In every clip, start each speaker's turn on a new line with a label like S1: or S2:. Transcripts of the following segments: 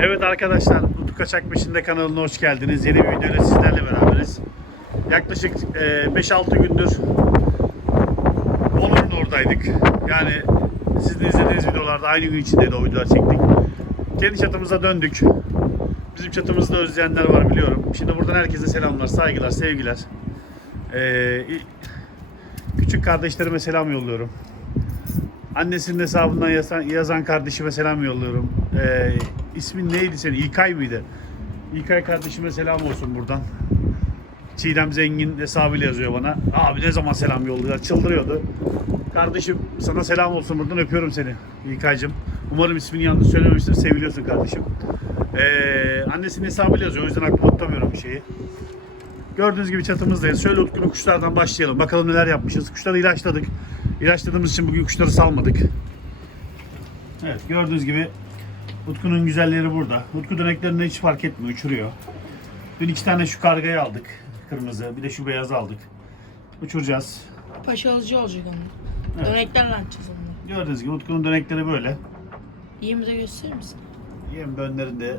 S1: Evet arkadaşlar, Utku Kaçak Peşinde kanalına hoş geldiniz. Yeni bir videoyla sizlerle beraberiz. Yaklaşık e, 5-6 gündür Onur'un oradaydık. Yani sizin izlediğiniz videolarda aynı gün içindeydi o videolar çektik. Kendi çatımıza döndük. Bizim çatımızı da özleyenler var biliyorum. Şimdi buradan herkese selamlar, saygılar, sevgiler. E, küçük kardeşlerime selam yolluyorum. Annesinin hesabından yazan, yazan kardeşime selam yolluyorum. Ee, ismin neydi senin? İlkay mıydı? İlkay kardeşime selam olsun buradan. Çiğdem Zengin hesabıyla yazıyor bana. Abi ne zaman selam yolluyorlar? Çıldırıyordu. Kardeşim sana selam olsun buradan öpüyorum seni İlkay'cım. Umarım ismini yanlış söylememiştim. Seviliyorsun kardeşim. Ee, annesinin hesabıyla yazıyor. O yüzden aklıma tutamıyorum bir şeyi. Gördüğünüz gibi çatımızdayız. Şöyle Utku'nun kuşlardan başlayalım. Bakalım neler yapmışız. Kuşları ilaçladık. İlaçladığımız için bugün kuşları salmadık. Evet gördüğünüz gibi Utku'nun güzelleri burada. Utku döneklerinde hiç fark etmiyor. Uçuruyor. Dün iki tane şu kargayı aldık. Kırmızı. Bir de şu beyazı aldık. Uçuracağız.
S2: Paşa alıcı olacak onlar.
S1: Evet.
S2: Döneklerle açacağız onları.
S1: Gördüğünüz gibi Utku'nun dönekleri böyle.
S2: Yemi de gösterir misin?
S1: Yem önlerinde.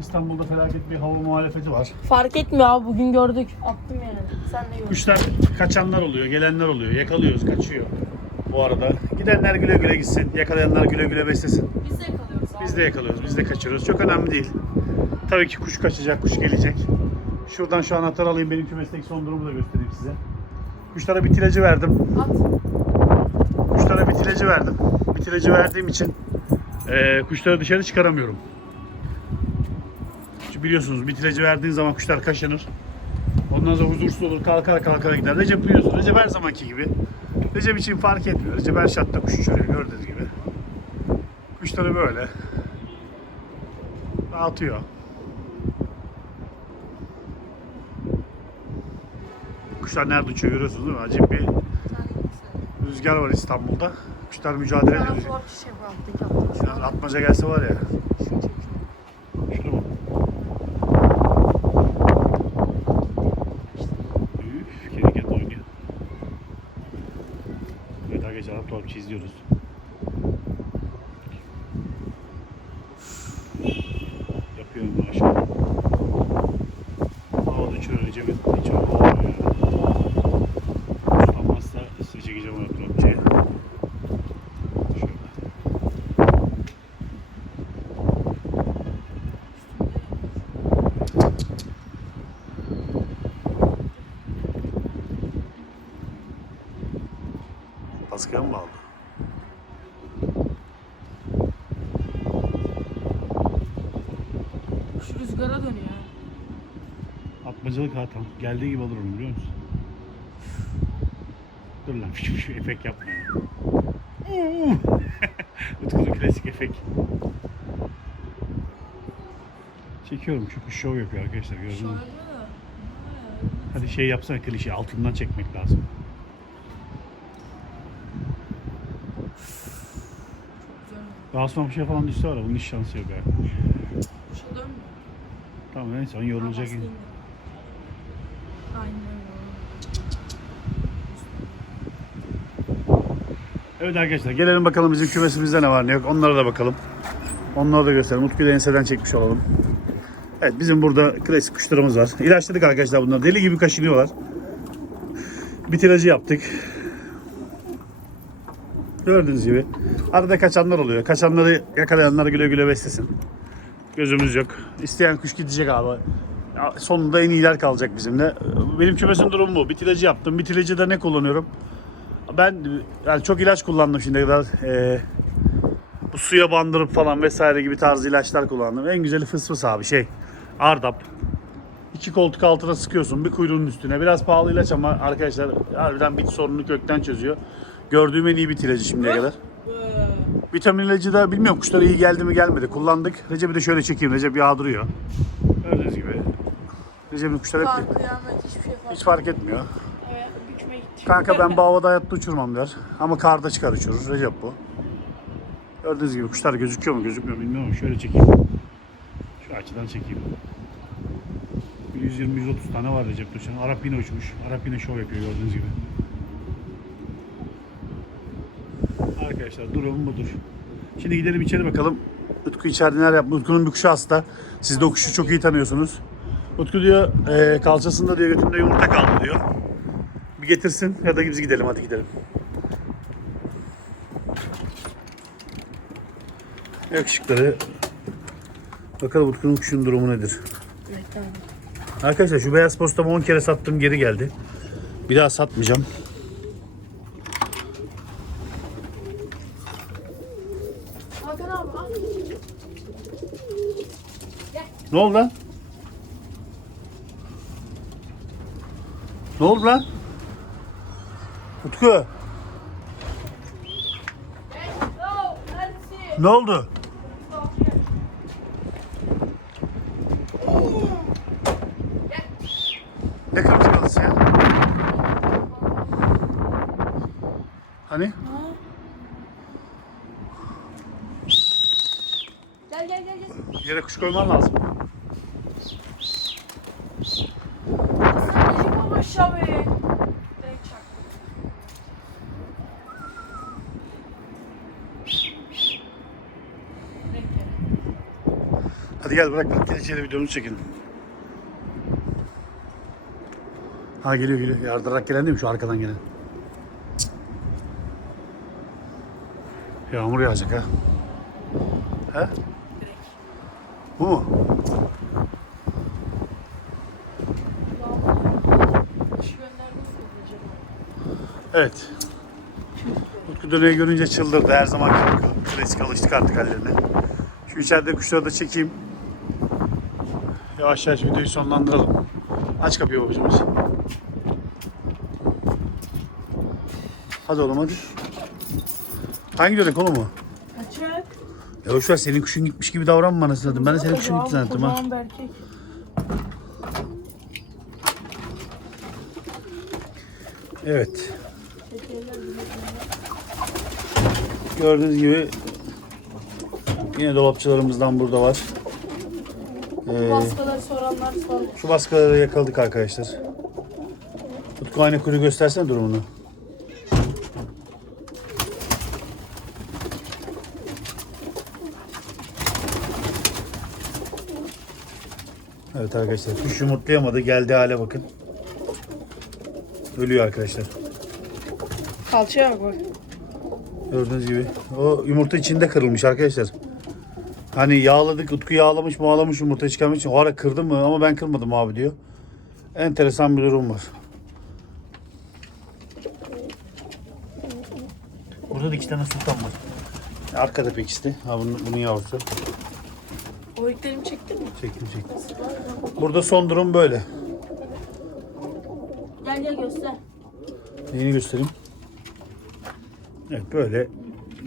S1: İstanbul'da felaket bir hava muhalefeti var.
S2: Fark etmiyor abi bugün gördük. Attım yere. Sen de gördün.
S1: Kuşlar kaçanlar oluyor, gelenler oluyor. Yakalıyoruz, kaçıyor. Bu arada. Gidenler güle güle gitsin, yakalayanlar güle güle beslesin.
S2: Biz de.
S1: Biz de yakalıyoruz, biz de kaçırıyoruz. Çok önemli değil. Tabii ki kuş kaçacak, kuş gelecek. Şuradan şu anahtarı alayım, benim kümesteki son durumu da göstereyim size. Kuşlara bitilacı verdim.
S2: At.
S1: Kuşlara bitilacı verdim. Bitilacı verdiğim için eee kuşları dışarı çıkaramıyorum. Çünkü biliyorsunuz bitilacı verdiğin zaman kuşlar kaşınır. Ondan sonra huzursuz olur, kalkar kalkar gider. Recep duyuyorsun. Recep her zamanki gibi. Recep için fark etmiyor. Recep her şartta kuş uçuruyor gördüğünüz gibi. Kuşları böyle. Dağıtıyor. Kuşlar nerede uçuyor görüyorsunuz değil mi? Acayip bir rüzgar var İstanbul'da. Kuşlar mücadele ediyor.
S2: Şey attım.
S1: Biraz atmaca gelse var ya. Şunu mu? Üf, kedi oynuyor. Yapıyorum maşallah. Havada uçuyor Recep'in. Hiç öyle olmuyor yani. Tutamazsa size çekeceğim onu Topçu'ya. Şöyle. Baskıya mı bağlı?
S2: Şu rüzgara dönüyor.
S1: Atmacalık ha tam. Geldiği gibi alırım biliyor musun? Dur lan şu, şu efekt yapma ya. Utku'nun klasik efekt. Çekiyorum çünkü şov yapıyor arkadaşlar gördünüz mü? Hadi şey yapsana klişe altından çekmek lazım. Basma bir şey falan düşse var ya bunun hiç şansı yok ya.
S2: Şu dönmüyor.
S1: Tamam en son yorulacak.
S2: Aynen.
S1: Evet arkadaşlar gelelim bakalım bizim kümesimizde ne var ne yok onlara da bakalım. Onları da gösterelim. Utku'yu da enseden çekmiş olalım. Evet bizim burada klasik kuşlarımız var. İlaçladık arkadaşlar bunları. Deli gibi kaşınıyorlar. Bitiracı yaptık. Gördüğünüz gibi. Arada kaçanlar oluyor. Kaçanları yakalayanlar güle güle beslesin. Gözümüz yok. İsteyen kuş gidecek abi. Ya Sonunda en iyiler kalacak bizimle. Benim kümesin durumu bu. Bitilacı yaptım. Bitilacıda ne kullanıyorum? Ben yani çok ilaç kullandım şimdiye kadar. Ee, bu suya bandırıp falan vesaire gibi tarz ilaçlar kullandım. En güzeli fıs fıs abi şey. Ardap. İki koltuk altına sıkıyorsun bir kuyruğun üstüne. Biraz pahalı ilaç ama arkadaşlar harbiden bit sorununu kökten çözüyor. Gördüğüm en iyi bit ilacı şimdiye kadar. Vitamin ilacı da bilmiyorum kuşlara iyi geldi mi gelmedi. Kullandık. Recep'i de şöyle çekeyim. Recep yağdırıyor. Gördüğünüz gibi. Recep'in kuşları hep
S2: Fark kıyamet hiçbir şey fark
S1: hiç fark etmiyor.
S2: Evet, bükme gitti.
S1: Kanka ben bu havada hayatta uçurmam der. Ama karda çıkar uçurur. Recep bu. Gördüğünüz gibi kuşlar gözüküyor mu gözükmüyor bilmiyorum şöyle çekeyim. Şu açıdan çekeyim. 120-130 tane var Recep uçan. Arap yine uçmuş. Arap yine şov yapıyor gördüğünüz gibi. Arkadaşlar durum budur. Şimdi gidelim içeri bakalım. Utku içeride neler yapmış? Utku'nun bir kuşu hasta. Siz de o kuşu çok iyi tanıyorsunuz. Utku diyor e, kalçasında diyor götümde yumurta kaldı diyor. Bir getirsin ya da biz gidelim hadi gidelim. Yakışıkları. Bakalım Utku'nun kuşun durumu nedir?
S2: Bekle abi.
S1: Arkadaşlar şu beyaz postamı 10 kere sattım geri geldi. Bir daha satmayacağım. Ne oldu lan? Ne oldu lan? Utku ne oldu? Ne kalısı ya? Hani?
S2: Gel gel gel gel.
S1: Yere kuş koyman lazım.
S2: Sen de yapma aşağı be. Direkt çak.
S1: Hadi gel bırak bırak gel içeri videomuzu çekelim. Ha geliyor geliyor. Yardırarak gelen değil mi şu arkadan gelen? Yağmur yağacak ha. He? Bu mu? Evet. Utku döneyi görünce çıldırdı. Her zaman klasik alıştık artık hallerine. Şu içeride kuşları da çekeyim. Yavaş yavaş videoyu sonlandıralım. Aç kapıyı babacığımız. Hadi oğlum hadi. Hangi dönek oğlum o?
S2: Kaçak.
S1: Ya boş ver senin kuşun gitmiş gibi davranma anasını satayım. Ben de senin kuşun gitti zannettim ha.
S2: Kocaman bir erkek.
S1: Evet. Gördüğünüz gibi yine dolapçılarımızdan burada var. Ee,
S2: Baskaları soranlar sormuş.
S1: Şu baskaları yakaladık arkadaşlar. Utku aynı kuru göstersene durumunu. Evet arkadaşlar kuş yumurtlayamadı geldiği hale bakın. Ölüyor arkadaşlar.
S2: Kalçaya bak bak.
S1: Gördüğünüz gibi. O yumurta içinde kırılmış arkadaşlar. Hani yağladık, Utku yağlamış, mağlamış yumurta çıkarmak için. O ara kırdım mı? Ama ben kırmadım abi diyor. Enteresan bir durum var. Burada da iki tane sultan var. Arkada pek işte. Ha bunun, bunun yavrusu.
S2: O ilklerimi çektin mi?
S1: Çektim çektim. Burada son durum böyle.
S2: Gel gel göster.
S1: Neyini göstereyim. Evet böyle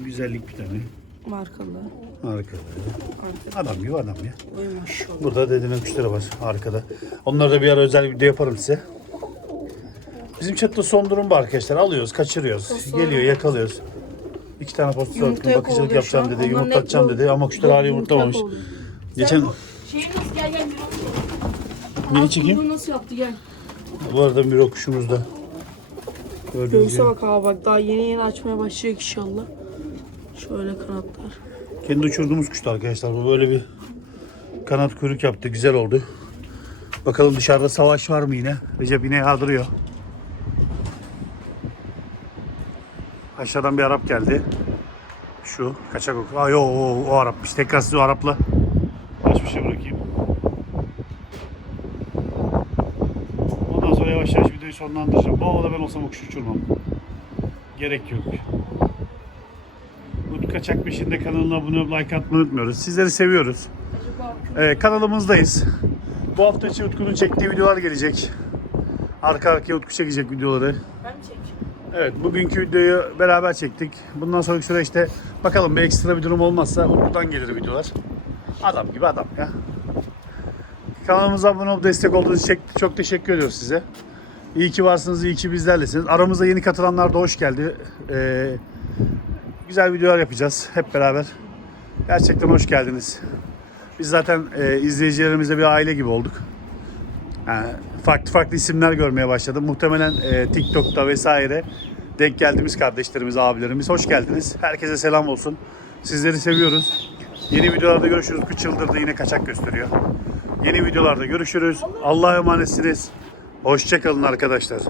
S1: güzellik bir tane.
S2: Markalı.
S1: Arkada. Adam gibi adam ya.
S2: Maşallah.
S1: Burada dedinin kuşları var arkada. Onları da bir ara özel video yaparım size. Bizim çatıda son durum bu arkadaşlar. Alıyoruz, kaçırıyoruz.
S2: Posta
S1: Geliyor, yakalıyoruz. İki tane posta soktum, bakıcılık yapacağım dedi,
S2: Onların
S1: yumurta atacağım
S2: hep
S1: dedi ama kuşlar hala yumurtlamamış. Geçen
S2: Sen bu şeyi nasıl gel gel bir
S1: Neyi çekeyim?
S2: Bunu nasıl yaptı gel.
S1: bu arada bir o kuşumuz da. Gördüğünüz
S2: Göğüse
S1: gibi.
S2: bak abi bak daha yeni yeni açmaya başlayacak inşallah. Şöyle kanatlar.
S1: Kendi uçurduğumuz kuştu arkadaşlar. Bu böyle bir kanat kuyruk yaptı. Güzel oldu. Bakalım dışarıda savaş var mı yine? Recep yine yağdırıyor. Aşağıdan bir Arap geldi. Şu kaçak oku. Aa, yo, o, o Arapmış. Tekrar size o Arap'la baş başa bırakayım. Ondan sonra yavaş sonlandıracağım. Bu havada ben olsam o kuşu uçurmam. Gerek yok. Utku Kaçak Peşinde kanalına abone olup like atmayı unutmuyoruz. Sizleri seviyoruz. Ee, kanalımızdayız. Bu hafta içi Utku'nun çektiği videolar gelecek. Arka arkaya Utku çekecek videoları.
S2: ben mi?
S1: Evet bugünkü videoyu beraber çektik. Bundan sonraki süreçte bakalım bir ekstra bir durum olmazsa Utku'dan gelir videolar. Adam gibi adam ya. Kanalımıza abone olup destek olduğunuz için çok teşekkür ediyoruz size. İyi ki varsınız, iyi ki bizlerlesiniz. Aramıza yeni katılanlar da hoş geldi. Ee, güzel videolar yapacağız hep beraber. Gerçekten hoş geldiniz. Biz zaten e, izleyicilerimizle bir aile gibi olduk. Yani farklı farklı isimler görmeye başladım. Muhtemelen e, TikTok'ta vesaire denk geldiğimiz kardeşlerimiz, abilerimiz hoş geldiniz. Herkese selam olsun. Sizleri seviyoruz. Yeni videolarda görüşürüz. Çıldırdı yine kaçak gösteriyor. Yeni videolarda görüşürüz. Allah'a emanetsiniz. Hoşçakalın arkadaşlar.